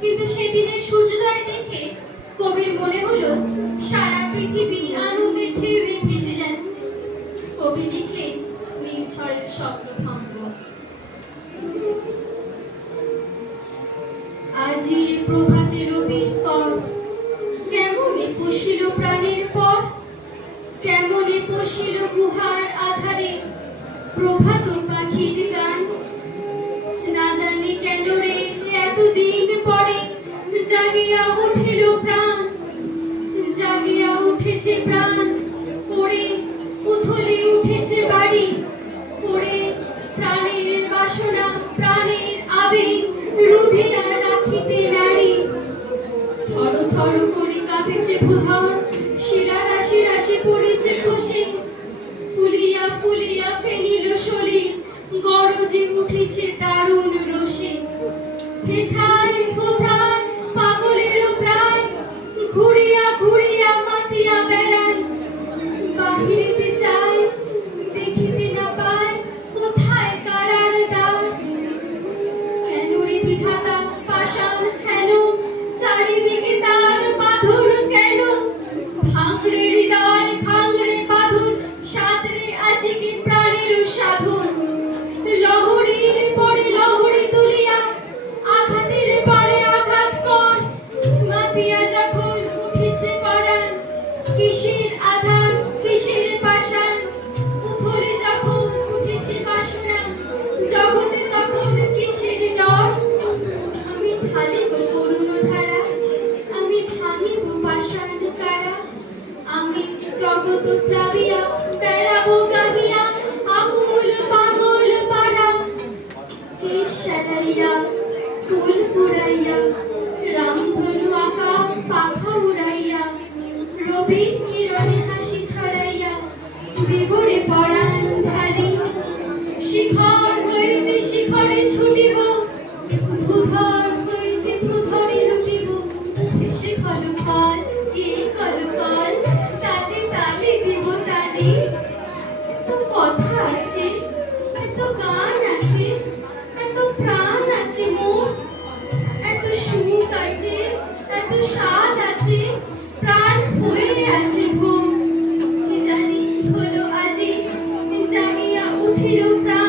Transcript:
কিন্তু সেদিনের সূর্যোদয় দেখে কবির মনে হলো সারা পৃথিবী আনন্দের ঢেউয়ে ভেসে যাচ্ছে। কবি লিখলেন নির্ঝরের স্বপ্নভঙ্গ। আজি এ প্রভাতে রবির কর, কেমনে পশিল প্রাণের পর, কেমনে পশিল গুহার আধারে প্রভাত পাখির গান। না জানি কেন রে এতদিন পরে জাগিয়া উঠিল প্রাণ, জাগিয়া উঠেছে প্রাণ, পড়ে উথলে উঠেছে বাড়ি, পড়ে প্রাণের বাসনা প্রাণের আবেগ রুধে আর রাখিতে নারী। থর থর করে কাঁপেছে ভূধর, শিরা রাশি রাশি পড়েছে খসে, ফুলিয়া ফুলিয়া ফেনিল শরীর, গরজে উঠেছে দারুণ রোষে। হেথায় হোথায় পাগলেরও প্রায়, ঘুরিয়া ঘুরিয়া মাতিয়া বেড়ায়, বাহিরেতে চায় দেখিতে না পায় কোথায় কারার দ্বার। কেন রে বিধাতা পাষাণ হেন, চারিদিকে তার বাঁধন কেন, ভাঙড়ে হৃদয় ভাঙড়ে বাঁধন, সাদরে আজকে প্রাণের সাধন। লহরীর পরে লহরী তুলিয়া আঘাতের পরে আঘাত কর, মাতিয়া যখন উঠেছে পরাণ, কিসের আধার কিসের পাষাণ, উথলে যখন উঠেছে বাসনা, জগতে তখন কিসের ডর। আমি ঢালিব করুণ ধারা, আমি ভাঙিব পাষাণ কারা, আমি জগৎ প্লাবিয়া বেড়াবো গাহিয়া আকুল পাগল পাড়া। কেশ সাজাইয়া ফুল ফুরাইয়া রামধনু আঁকা পাখা উড়াইয়া, রবির কিরণে হাসি ছড়াইয়া দেবরে পরাণ ঢালি। শিখর হইতে শিখরে ছুটিব, ভূধর হইতে ভূধরে লুটিব, সে ফল ফল কে কল ফল, তাতে তালে দিব তালি। এত কথা আছে, এত গান আছে, এত প্রাণ আছে মোর, এত সুখ আছে, এত স্বাদ আছে, প্রাণ হয়ে আছে ভোর। কি জানি হলো আজি জাগিয়া উঠিল প্রাণ।